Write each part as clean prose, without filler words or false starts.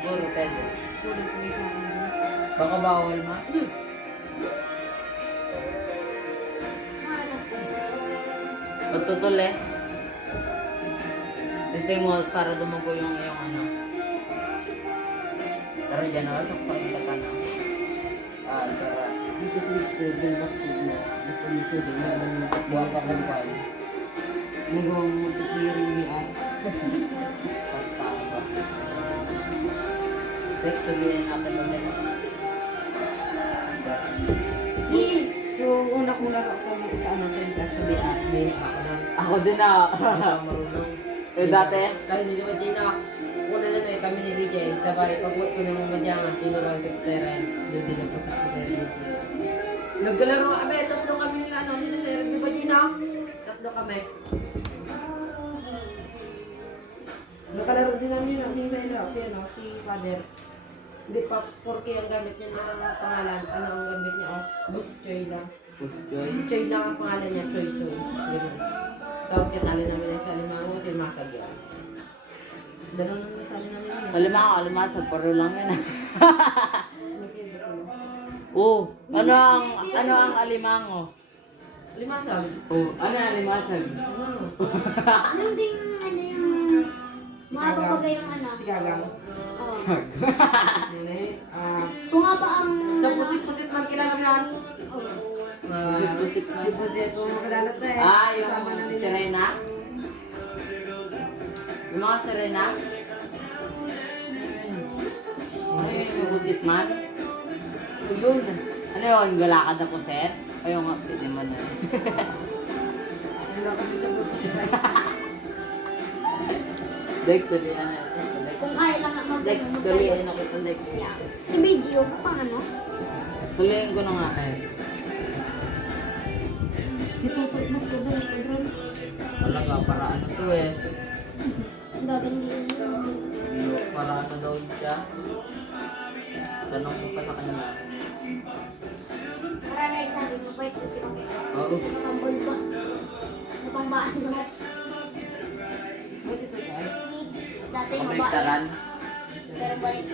Siguro pwede. Tulad ko sa akin. Baka bawal ma? Pagtutol eh. Testing mo para dumugo yung iyong ano. Pero dyan ako, saksakin ka na. Sarap. Dito sa next level, basta nito din na buwan pa ng buwan. Nagawang mag-clearing ni At. Basta ba? Next to be natin ulit. Yung una kong laro sa ano, center sa BR, may ako doon. Ako din na. Marunong. Dati? Dahil hindi naman din na, una na na kami ni DJ, sabay, pag-uwi ko ng madyangan, tinuruan ko sa Seren, doon din nagpapit sa Seren. Nagkalaro kami, tatlo kami nila, ano, nila Seren, di ba Gina? Tatlo kami. Nakalaro din namin yun, hindi sa ilo, si Father. Hindi pa, porque ang gamit niya na pangalan, ano ang gamit niya, Bus Choy lang. Push joy. Choy lang ang pangalan niya, Choy. Ganun. Tapos kasali namin sa limango, si Masag yun. Dalawang nang kasali namin yun. Alimasag, paro lang yun ah. Oo. Ano ang alimango? Limasag? Oo. Ano ang alimasag? Ano? Ano din yung mga papagay yung ano? Si Gagang. Oo. Yun eh. Kung nga ba ang... Sa pusit-pusit man kilala mo yan? Oo. Pusit-pusit kung makilala tayo. Yung Kasama na nila. sirena? Yung mga sirena? Ano yung pusit man? Yun. Ano yun? Galakad na puset? Ayaw nga, pwede man na. Wala kami lang pusit. Dex, dali ano. Kung kaya lang mag... Dex, dali ano nakita Dex. Yeah. Sa video, pang ano? Tuloyin ko na nga eh. Ito, mas kadal. Talaga, para ano to eh. Ang bagay din. Para ano daw siya. Tanong mo pa sa kanila. Para na sabi mo, pwede ko siya okay. Oo. Nakambol pa. Napambaan lahat. Buti ito tayo. Dati mabae. Pabliktaran. Pero balik.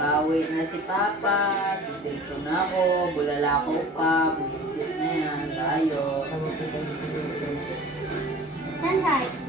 Pauwi na si Papa. Sisilto na ako. Bulala ko pa. Bumisit na yan. Tayo. Sunshine.